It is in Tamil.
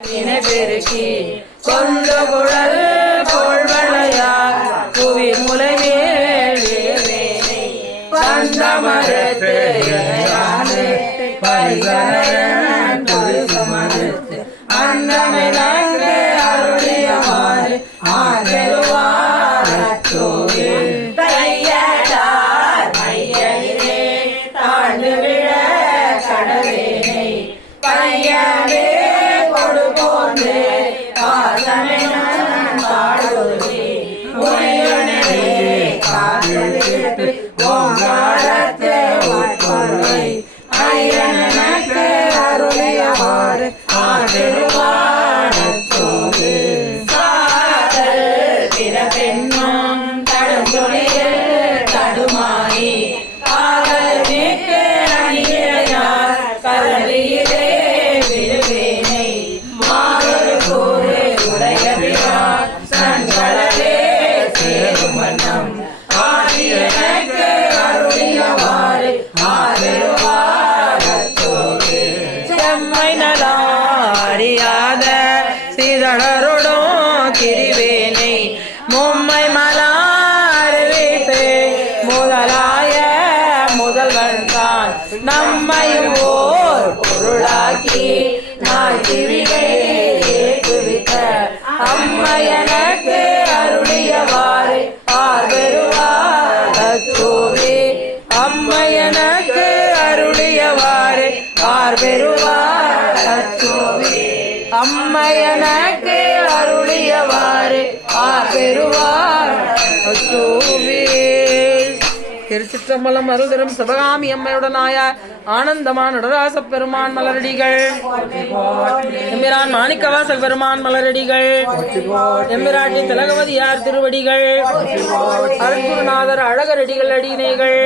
பெருக்கி கொண்டு குழல் கொள்வளையார் புவி முலை மேலே கண்ட மறுத்து பரிசனன் மறுத்து அன்னமிழந்து அருளியவாறு ஆதருவாரத்தோடு கையடார் மையனிலே தாழ்ந்து விழ கடவேனை பையனே கொடுபோன்று பாசமெனன் பாடுதி உயனே காதலித்து ஓங்காரத்து உட்பொருளை ஐயனனுக்கு அருளியவாறு ஆதருவாரத்தோடு சாதல் பிறப்பென்னும் தடுந்துளியில் தடுமாறி காதல் நீக்கு அணியிழையார் கல்வியிலே விழுவேனை மாறு கூறு உடையவியார் சண்களே சேரும் வண்ணம் ஆதியனுக்கு அருளியவாறு ஆதருவாரத்தோடு செம்மை நலாரியாத சீதளருடும் கிரிவேனை மும்மை மலாரிப்பே முதலாய முதல்வன் தான் நம்மையும் ஓர் பொருளாக்கி நாய்கிரியை ஏற்றுவித்த அம்மையனுக்கு அருளியவாறு ஆர்வருவாரத்தோவே அம்மையனுக்கு அருளியவாறு ஆர்வருவாரத்தோவே அம்மையனுக்கு அருளியவாறு ஆர்வருவாரத்தோவே. திருச்சிற்றம்பலம் அருள்தரும் சிவகாமி அம்மையுடனாய ஆனந்தமான நடராச பெருமான் மலரடிகள் எம்பிரான் மாணிக்கவாசல் பெருமான் மலரடிகள் எம்பிராட்டி திலகவதியார் திருவடிகள் அருட்குருநாதர் அழகரடிகள் அடியினைகள்